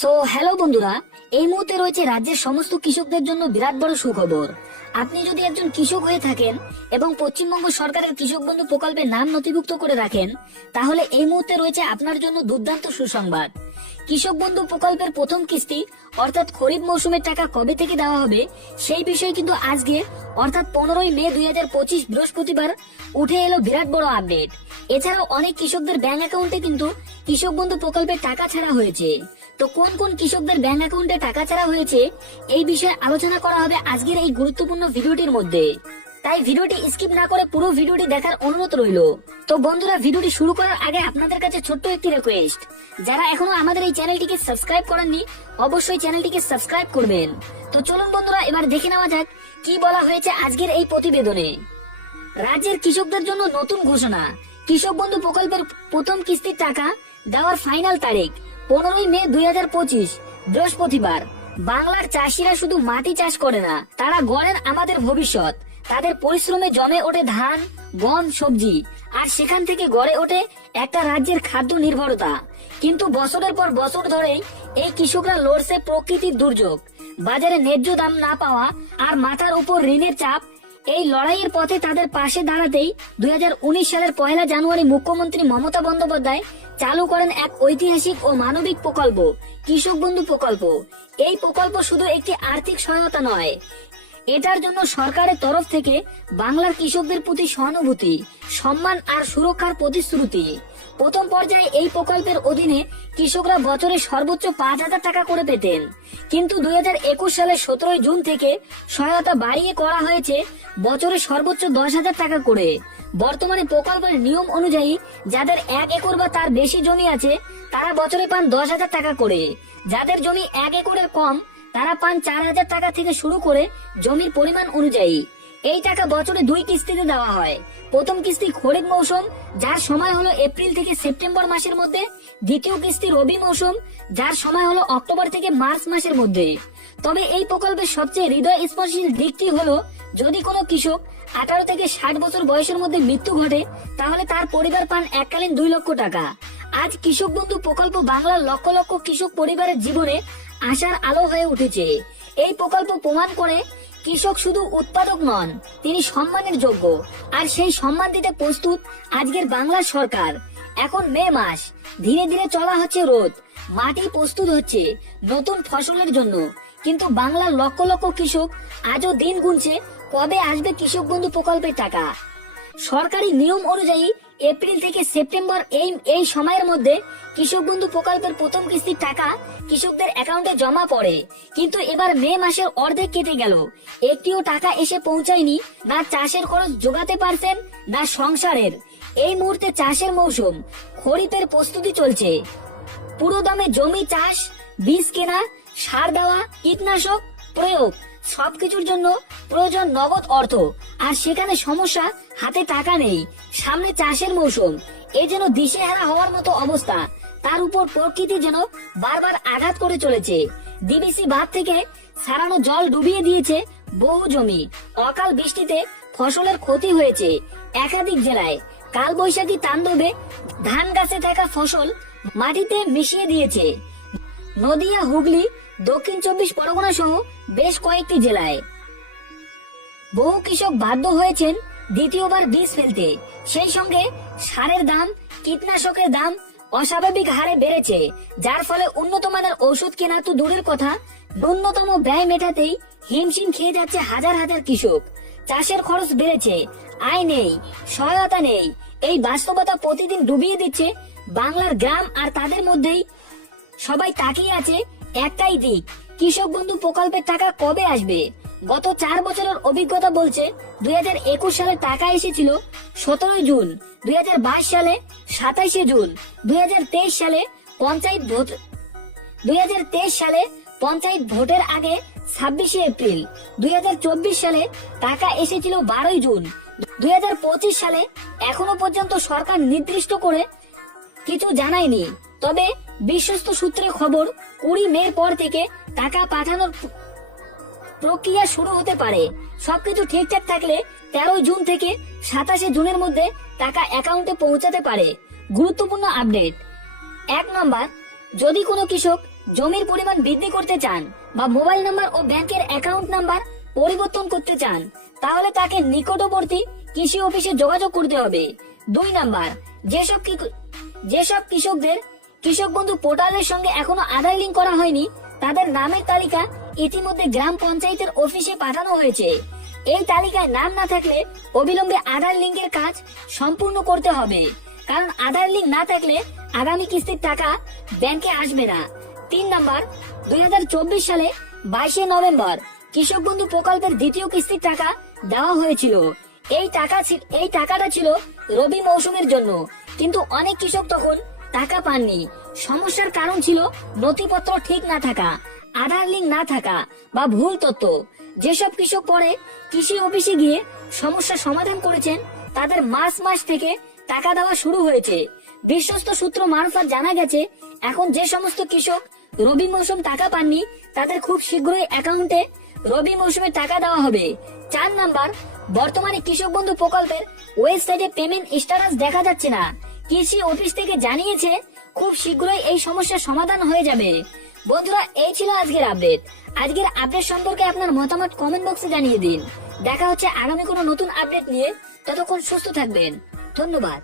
So hello বন্ধুরা, এই মুহূর্তে রয়েছে রাজ্যের সমস্ত কৃষকদের জন্য বিরাট বড় সুখবর। আপনি যদি একজন কৃষক হয়ে থাকেন এবং পশ্চিমবঙ্গ সরকারের কৃষক বন্ধু প্রকল্পে নাম নথিভুক্ত করে রাখেন, তাহলে এই মুহূর্তে রয়েছে আপনার জন্য দুর্দান্ত সুসংবাদ। কৃষক বন্ধু প্রকল্পের প্রথম কিস্তি অর্থাৎ খরিফ মৌসুমের টাকা কবে থেকে দেওয়া হবে সেই বিষয়ে কিন্তু আজকে অর্থাৎ 15ই মে 2025 বৃহস্পতিবার উঠে এলো বিরাট বড় আপডেট। এছাড়াও অনেক কৃষকদের ব্যাংক অ্যাকাউন্টে কিন্তু কৃষক বন্ধু প্রকল্পের টাকা ছাড়া হয়েছে। তো কোন কোন কৃষকদের ব্যাংক অ্যাকাউন্টে টাকা ছাড়া হয়েছে এই বিষয়ে আলোচনা করা হবে আজকের এই গুরুত্বপূর্ণ ভিডিওটির মধ্যে। তাই ভিডিওটি স্কিপ না করে পুরো ভিডিওটি দেখার অনুরোধ রইল। তো বন্ধুরা, ভিডিওটি শুরু করার আগে আপনাদের কাছে ছোট্ট একটি রিকোয়েস্ট, যারা এখনো আমাদের এই চ্যানেলটিকে সাবস্ক্রাইব করেননি অবশ্যই চ্যানেলটিকে সাবস্ক্রাইব করবেন। তো চলুন বন্ধুরা, এবার দেখে নেওয়া যাক কি বলা হয়েছে আজকের এই প্রতিবেদনে। রাজ্যের কৃষকদের জন্য নতুন ঘোষণা, কৃষক বন্ধু প্রকল্পের প্রথম কিস্তির টাকা দেওয়ার ফাইনাল তারিখ 15ই মে 2025 বৃহস্পতিবার। বাংলার চাষিরা শুধু মাটি চাষ করে না, তারা গড়েন আমাদের ভবিষ্যৎ। তাদের পরিশ্রমে জমে ওঠে ধান, গম, সবজি, আর সেখান থেকে গড়ে ওঠে একটা রাজ্যের খাদ্য নির্ভরতা। কিন্তু বছরের পর বছর ধরেই এই কৃষকরা লড়ছে প্রকৃতির দুর্যোগ, বাজারে ন্যায্য দাম না পাওয়া আর মাথার উপর ঋণের চাপ। এই লড়াইয়ের পথে তাদের পাশে দাঁড়াতেই 2019 সালের 1 জানুয়ারি মুখ্যমন্ত্রী মমতা বন্দ্যোপাধ্যায় চালু করেন এক ঐতিহাসিক ও মানবিক প্রকল্প, কৃষক বন্ধু প্রকল্প। এই প্রকল্প শুধু একটি আর্থিক সহায়তা নয়, এটার জন্য সরকারের তরফ থেকে বাংলার কৃষকদের প্রতি সহানুভূতি, সম্মান আর সুরক্ষার প্রতিশ্রুতি। প্রথম পর্যায়ে এই প্রকল্পের অধীনে কৃষকরা বছরে সর্বোচ্চ 5,000 টাকা করে পেতেন, কিন্তু 2021 সালের 17 জুন থেকে সহায়তা বাড়িয়ে করা হয়েছে বছরে সর্বোচ্চ 10,000 টাকা করে। বর্তমানে প্রকল্পের নিয়ম অনুযায়ী যাদের 1 একর বা তার বেশি জমি আছে তারা বছরে পান 10,000 টাকা করে। যাদের জমি 1 একরের কম তারা পান 4,000 টাকা থেকে শুরু করে জমির পরিমাণ অনুযায়ী। এই টাকা বছরে 2 কিস্তিতে দেওয়া হয়। প্রথম কিস্তি খরিফ মৌসুম, যার সময় হলো এপ্রিল থেকে সেপ্টেম্বর মাসের মধ্যে। দ্বিতীয় কিস্তি রবি মৌসুম, যার সময় হলো অক্টোবর থেকে মার্চ মাসের মধ্যে। তবে এই প্রকল্পের সবচেয়ে হৃদয়স্পর্শী দিকটি হলো, যদি কোনো কৃষক 18 থেকে 60 বছর বয়সের মধ্যে মৃত্যু ঘটে তাহলে তার পরিবার পান এককালীন 2 লক্ষ টাকা। আজ কৃষক বন্ধু প্রকল্প বাংলার লক্ষ লক্ষ কৃষক পরিবারের জীবনে আশার আলো হয়ে উঠেছে। এই প্রকল্প প্রমাণ করে কৃষক শুধু উৎপাদক নন, তিনি সম্মানের যোগ্য, আর সেই সম্মান দিতে প্রস্তুত আজকের বাংলার সরকার। এখন মে মাস, ধীরে ধীরে চলা হচ্ছে রোদ, মাটি প্রস্তুত হচ্ছে নতুন ফসলের জন্য, কিন্তু বাংলার লক্ষ লক্ষ কৃষক আজও দিন গুনছে কবে আসবে কৃষক বন্ধু প্রকল্পের টাকা। সরকারি নিয়ম অনুযায়ী এপ্রিল থেকে সেপ্টেম্বর এই সময়ের মধ্যে কৃষক বন্ধু প্রকল্পের প্রথম কিস্তির টাকা কৃষকদের অ্যাকাউন্টে জমা পড়ে, কিন্তু এবার মে মাসের অর্ধেক কেটে গেল, একটিও টাকা এসে পৌঁছায়নি। না চাষের খরচ যোগাতে পারছেন না সংসারের। এই মুহূর্তে চাষের মৌসুম, খরিফের প্রস্তুতি চলছে, পুরো দামে জমি চাষ, বীজ কেনা, সার দেওয়া, কীটনাশক প্রয়োগ, সবকিছুর জন্য প্রয়োজন নগদ অর্থ। আর সেখানে সমস্যা, হাতে টাকা নেই, সামনে চাষের মৌসুম, এ যেন দিশেহারা হওয়ার মতো অবস্থা। তার উপর প্রকৃতি যেন বারবার আঘাত করে চলেছে। ডিবিসি বাঁধ থেকে সারানো জল ডুবিয়ে দিয়েছে বহু জমি। অকাল বৃষ্টিতে ফসলের ক্ষতি হয়েছে একাধিক জেলায়। কালবৈশাখী তাণ্ডবে ধান গাছে থাকা ফসল মাটিতে মিশিয়ে দিয়েছে নদিয়া, হুগলি, দক্ষিণ 24 পরগনা সহ বেশ কয়েকটি জেলায়। বহু কৃষক বাধ্য হয়েছেন দ্বিতীয়বার বীজ ফেলতে। সেই সঙ্গে সারের দাম, কীটনাশকের দাম অস্বাভাবিক হারে বেড়েছে, যার ফলে উন্নত মানের ঔষধ কেনা তো দূরের কথা, ন্যূনতম ব্যয় মেটাতেই হিমশিম খেয়ে যাচ্ছে হাজার হাজার কৃষক। চাষের খরচ বেড়েছে, আয় নেই, সহায়তা নেই। এই বাস্তবতা প্রতিদিন ডুবিয়ে দিচ্ছে বাংলার গ্রাম, আর তাদের মধ্যেই সবাই তাকিয়ে আছে একটাই দিক, কৃষক বন্ধু প্রকল্পের টাকা কবে আসবে। গত 4 বছরের অভিজ্ঞতা বলছে 2021 সালে টাকা এসেছিল 17 জুন, 2022 সালে 27 জুন, 2023 সালে পঞ্চায়েত ভোটের আগে 26 এপ্রিল, 2024 সালে টাকা এসেছিল 12 জুন, 2025 সালে এখনো পর্যন্ত সরকার নির্দিষ্ট করে কিছু জানায়নি। তবে বিশ্বস্ত সূত্রে খবর 20 মে পর থেকে টাকা পাঠানোর প্রক্রিয়া শুরু হতে পারে। সবকিছু ঠিকঠাক থাকলে 13 জুন থেকে 27 জুনের মধ্যে টাকা অ্যাকাউন্টে পৌঁছাতে পারে। গুরুত্বপূর্ণ আপডেট। 1 নম্বর, যদি কোনো কৃষক জমির পরিমাণ বৃদ্ধি করতে চান বা মোবাইল নাম্বার ও ব্যাংকের অ্যাকাউন্ট নাম্বার পরিবর্তন করতে চান, তাহলে তাকে নিকটবর্তী কৃষি অফিসে যোগাযোগ করতে হবে। 2 নাম্বার, যেসব কৃষকদের কৃষক বন্ধু পোর্টালের সঙ্গে এখনো আধার লিঙ্ক করা হয়নি, তাদের নামের তালিকা ইতিমধ্যে গ্রাম পঞ্চায়েতের অফিসে পাঠানো হয়েছে। এই তালিকায় নাম না থাকলে অবিলম্বে আধার লিঙ্কের কাজ সম্পূর্ণ করতে হবে, কারণ আধার লিঙ্ক না থাকলে আগামী কিস্তির টাকা ব্যাংকে আসবে না। 3 নাম্বার, 2024 সালে 22 নভেম্বর কৃষক বন্ধু প্রকল্পের দ্বিতীয় কিস্তির টাকা দেওয়া হয়েছিল। এই টাকাটা ছিল রবি মৌসুমের জন্য, কিন্তু অনেক কৃষক তখন টাকা পাননি। সমস্যার কারণ ছিল নথিপত্র ঠিক না থাকা, আধার লিঙ্ক না থাকা বা ভুল তথ্য। যেসব কৃষক পরে কৃষি অফিসে গিয়ে সমস্যা সমাধান করেছেন, তাদের মাস থেকে টাকা দেওয়া শুরু হয়েছে। বিশ্বস্ত সূত্র মারফত জানা গেছে, এখন যে সমস্ত কৃষক রবি মৌসুম টাকা পাননি, তাদের খুব শীঘ্রই অ্যাকাউন্টে রবি মৌসুমে টাকা দেওয়া হবে। 4 নাম্বার, বর্তমানে কৃষক বন্ধু প্রকল্পের ওয়েবসাইটে পেমেন্ট স্ট্যাটাস দেখা যাচ্ছে না। কৃষি অফিস থেকে জানিয়েছে খুব শীঘ্রই এই সমস্যার সমাধান হয়ে যাবে। বন্ধুরা, এই ছিল আজকের আপডেট সম্পর্কে আপনার মতামত কমেন্ট বক্সে জানিয়ে দিন। দেখা হচ্ছে আগামী কোনো নতুন আপডেট নিয়ে। ততক্ষণ সুস্থ থাকবেন। ধন্যবাদ।